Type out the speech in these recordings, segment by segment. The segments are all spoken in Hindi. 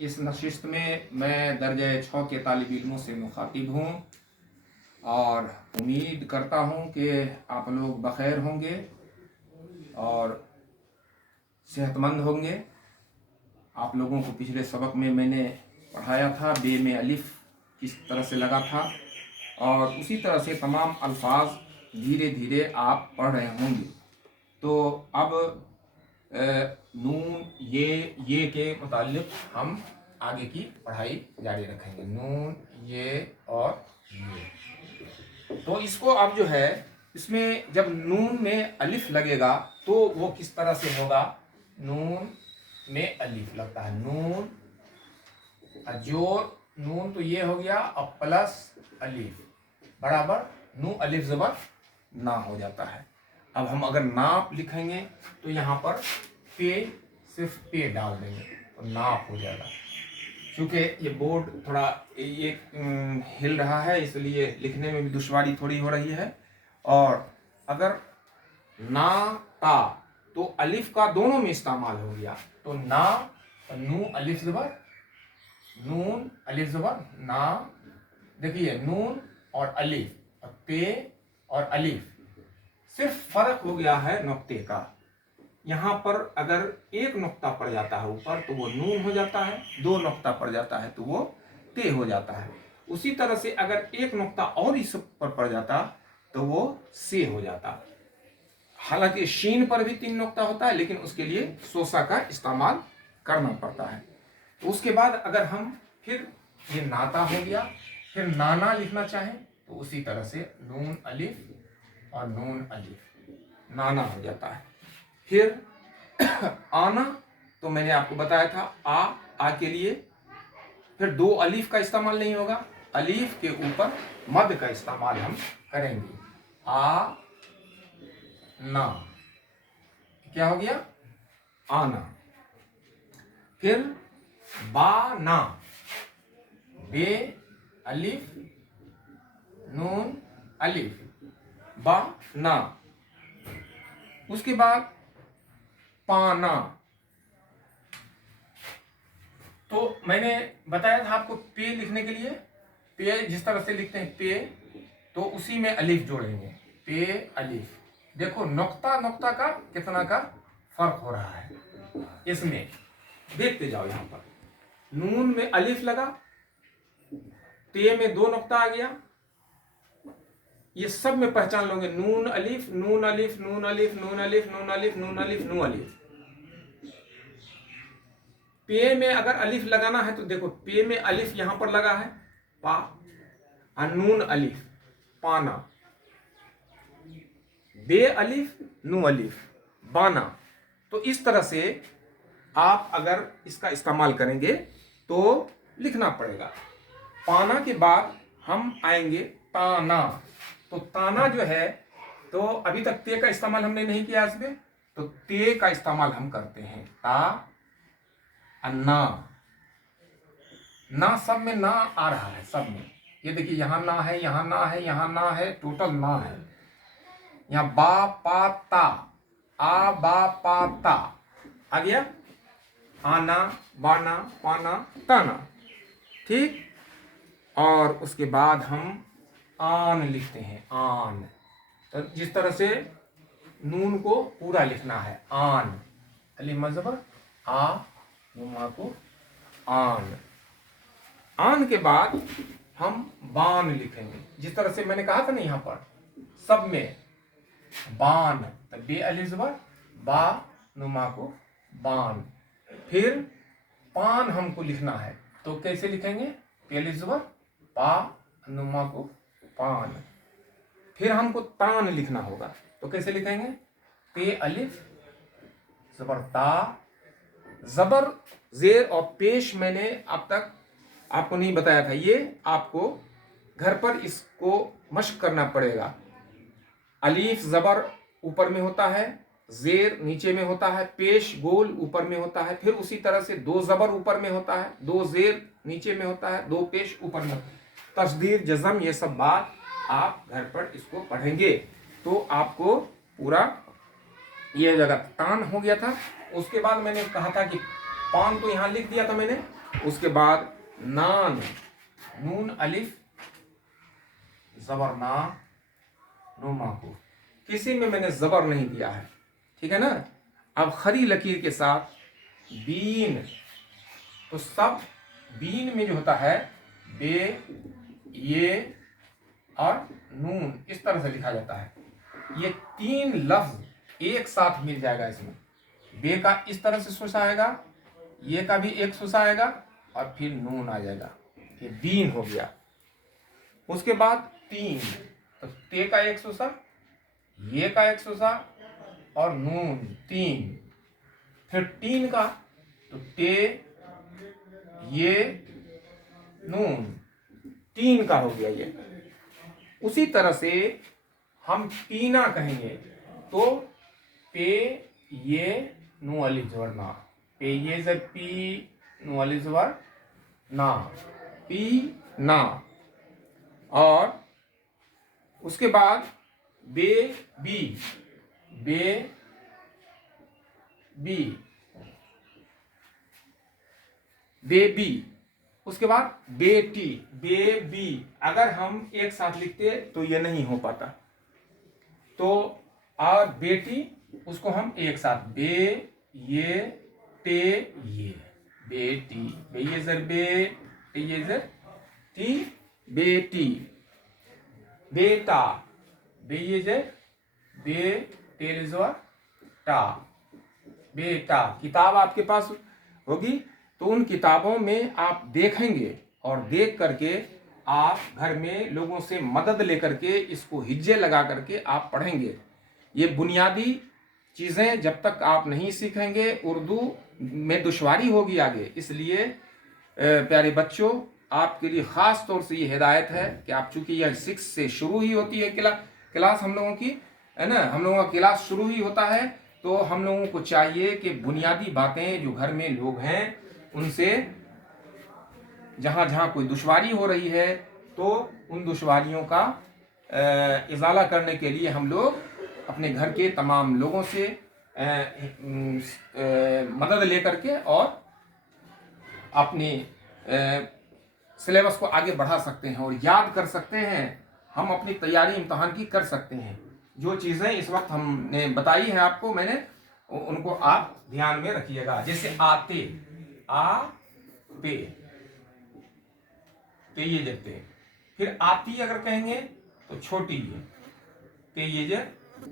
इस नशिस्त में मैं दर्जे 6 के तालिब इल्मों से मुखातिब हूँ और उम्मीद करता हूँ कि आप लोग बख़ैर होंगे और सेहतमंद होंगे। आप लोगों को पिछले सबक में मैंने पढ़ाया था बे में अलिफ किस तरह से लगा था और उसी तरह से तमाम अल्फाज धीरे धीरे आप पढ़ रहे होंगे। तो अब नून ये के मुताल्लिक हम आगे की पढ़ाई जारी रखेंगे। नून ये और ये, तो इसको अब जो है इसमें जब नून में अलिफ लगेगा तो वो किस तरह से होगा। नून में अलिफ लगता है, नून जोर नून तो ये हो गया और प्लस अलिफ बराबर नू अलिफ ज़बर ना हो जाता है। अब हम अगर नाप लिखेंगे तो यहाँ पर पे सिर्फ पे डाल देंगे तो नाप हो जाएगा। क्योंकि ये बोर्ड थोड़ा ये हिल रहा है इसलिए लिखने में भी दुश्वारी थोड़ी हो रही है। और अगर ना ता तो अलिफ का दोनों में इस्तेमाल हो गया, तो ना नू अलिफ ज़बर नून अलिफ ज़बर ना। देखिए नून और अलिफ और पे और अलिफ, सिर्फ फर्क हो गया है नुक्ते का। यहाँ पर अगर एक नुक्ता पड़ जाता है ऊपर तो वो नून हो जाता है, दो नुक्ता पड़ जाता है तो वो ते हो जाता है। उसी तरह से अगर एक नुक्ता और इस पर पड़ जाता तो वो से हो जाता। हालांकि शीन पर भी 3 नुक्ता होता है लेकिन उसके लिए सोसा का इस्तेमाल करना पड़ता है। तो उसके बाद अगर हम फिर ये नाता हो गया, फिर नाना लिखना चाहें तो उसी तरह से नून अलिफ और नून अलिफ नाना हो जाता है। फिर आना तो मैंने आपको बताया था आ के लिए फिर 2 अलिफ का इस्तेमाल नहीं होगा, अलिफ के ऊपर मद का इस्तेमाल हम करेंगे। आ ना क्या हो गया, आना। फिर बाना, बे अलिफ नून अलिफ बा ना। उसके बाद पाना, तो मैंने बताया था आपको पे लिखने के लिए, पे जिस तरह से लिखते हैं पे तो उसी में अलिफ जोड़ेंगे, पे अलिफ। देखो नुक्ता नुक्ता का कितना का फर्क हो रहा है इसमें, देखते जाओ। यहाँ पर नून में अलिफ लगा, ते में 2 नुक्ता आ गया, ये सब में पहचान लोगे नून अलिफ नून अलिफ नून अलिफ नून अलिफ नून अलिफ नून अलिफ नून अलिफ। पे में अगर अलिफ लगाना है तो देखो पे में अलिफ यहां पर लगा है पा, और नून अलिफ पाना, बे अलिफ नू अलिफ बाना। तो इस तरह से आप अगर इसका इस्तेमाल करेंगे तो लिखना पड़ेगा। पाना के बाद हम आएंगे ताना। तो ताना जो है तो अभी तक ते का इस्तेमाल हमने नहीं किया इसमें, तो ते का इस्तेमाल हम करते हैं। ता अन्ना, ना सब में ना आ रहा है, सब में। ये देखिए यहाँ ना है, यहाँ ना है, यहाँ ना है, टोटल ना है। यहाँ बा पा ता, आ बा पा ता आ गया, आना बाना पाना ताना, ठीक। और उसके बाद हम आन लिखते हैं, आन। तो जिस तरह से नून को पूरा लिखना है, आन अलिफ मज़बर आ नुमा को आन। आन के बाद हम बान लिखेंगे, जिस तरह से मैंने कहा था ना यहाँ पर सब में बान, तो बे अलिफ ज़बर बा नुमा को बान। फिर पान हमको लिखना है तो कैसे लिखेंगे, पे अलिफ ज़बर पा नुमा को पान। फिर हमको तान लिखना होगा तो कैसे लिखेंगे, पे अलिफ ज़बर ता, ज़बर जेर और पेश मैंने अब तक आपको नहीं बताया था, ये आपको घर पर इसको मश्क करना पड़ेगा। अलीफ ज़बर ऊपर में होता है, जेर नीचे में होता है, पेश गोल ऊपर में होता है, फिर उसी तरह से 2 ज़बर ऊपर में होता है, 2 जेर नीचे में होता है, 2 पेश ऊपर में होता है, तस्दीर जज़म, ये सब बात आप घर पर इसको पढ़ेंगे तो आपको पूरा ये जगह तान हो गया था। उसके बाद मैंने कहा था कि पान तो यहाँ लिख दिया था मैंने, उसके बाद नान, नून अलिफ जबर ना, नो माकूफ, किसी में मैंने जबर नहीं दिया है, ठीक है ना। अब खरी लकीर के साथ बीन, तो सब बीन में जो होता है बे, ये और नून, इस तरह से लिखा जाता है। ये तीन लफ्ज एक साथ मिल जाएगा इसमें। बे का इस तरह से सुसा आएगा, ये का भी एक सुसा आएगा और फिर नून आ जाएगा, ये बीन हो गया। उसके बाद तीन, तो ते का एक सुसा, ये का एक सुसा और नून, तीन। फिर तीन का, तो ते, ये, नून, तीन का हो गया ये। उसी तरह से हम पीना कहेंगे, तो पे, ये, नू अलिफ ज़बर ना, पे ये ज़र पी, नू अलिफ ज़बर ना, पी ना। और उसके बाद बे बी, बे बी, बेबी। उसके बाद बेटी, बेबी। अगर हम एक साथ लिखते तो ये नहीं हो पाता, तो और बेटी उसको हम एक साथ बे, ये, टे, ये, बेटी, बे ये जर बे, टे ये जर टी, बेटी। बेटा, बे ये जर बे, टे ले ज़बर टा, बेटा। किताब आपके पास होगी, तो उन किताबों में आप देखेंगे और देख करके आप घर में लोगों से मदद लेकर के इसको हिज्जे लगा करके आप पढ़ेंगे। ये बुनियादी चीज़ें जब तक आप नहीं सीखेंगे, उर्दू में दुश्वारी होगी आगे। इसलिए प्यारे बच्चों, आपके लिए ख़ास तौर से ये हिदायत है कि आप, चूँकि यह 6 से शुरू ही होती है क्लास हम लोगों की, है ना, हम लोगों का क्लास शुरू ही होता है, तो हम लोगों को चाहिए कि बुनियादी बातें जो घर में लोग हैं उनसे जहाँ जहाँ कोई दुश्वारी हो रही है, तो उन दुश्वारियों का इजाला करने के लिए हम लोग अपने घर के तमाम लोगों से मदद लेकर के और अपने सिलेबस को आगे बढ़ा सकते हैं और याद कर सकते हैं। हम अपनी तैयारी इम्तहान की कर सकते हैं। जो चीज़ें इस वक्त हमने बताई हैं आपको, मैंने उनको आप ध्यान में रखिएगा। जैसे आते, आते, ते ये जते। फिर आती अगर कहेंगे तो छोटी है, ते ये जर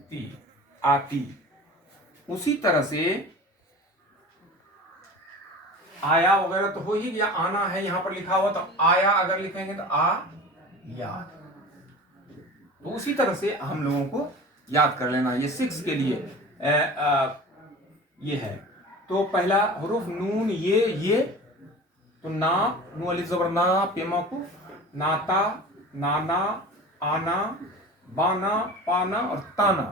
ती, आती। उसी तरह से आया वगैरह तो हो ही गया, आना है यहां पर लिखा हुआ, तो आया अगर लिखेंगे तो आ या। तो उसी तरह से हम लोगों को याद कर लेना। ये 6 के लिए ये है। तो पहला हुरूफ नून, ये, तो ना, नू अलिफ ज़बर ना, पे मौकूफ, नाता, नाना, आना, बाना, पाना और ताना।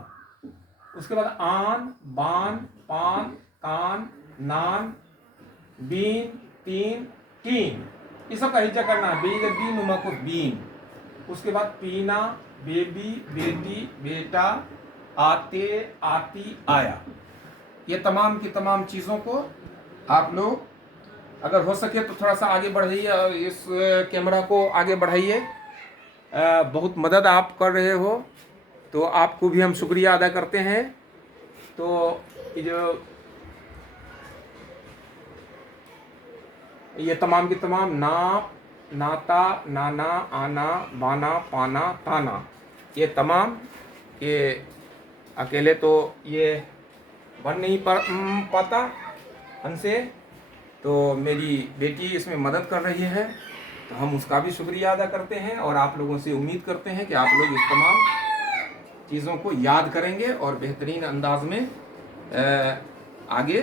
उसके बाद आन, बान, पान, तान, नान, बीन, तीन, टीन। इस सब का हिज्जा करना है। बीन, नू मौकूफ बीन। उसके बाद पीना, बेबी, बेटी, बेटा, आते, आती, आया। ये तमाम की तमाम चीज़ों को आप लोग अगर हो सके तो थोड़ा सा आगे बढ़ाइए और इस कैमरा को आगे बढ़ाइए। बहुत मदद आप कर रहे हो, तो आपको भी हम शुक्रिया अदा करते हैं। तो ये तमाम की तमाम नाप, नाता, नाना, आना, बाना, पाना, ताना, ये तमाम ये अकेले तो ये बन नहीं पाता हमसे, तो मेरी बेटी इसमें मदद कर रही है, तो हम उसका भी शुक्रिया अदा करते हैं और आप लोगों से उम्मीद करते हैं कि आप लोग इस तमाम चीज़ों को याद करेंगे और बेहतरीन अंदाज में आगे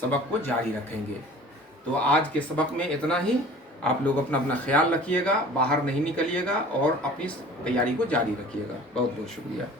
सबक को जारी रखेंगे। तो आज के सबक में इतना ही। आप लोग अपना अपना ख्याल रखिएगा, बाहर नहीं निकलिएगा और अपनी तैयारी को जारी रखिएगा। बहुत बहुत शुक्रिया।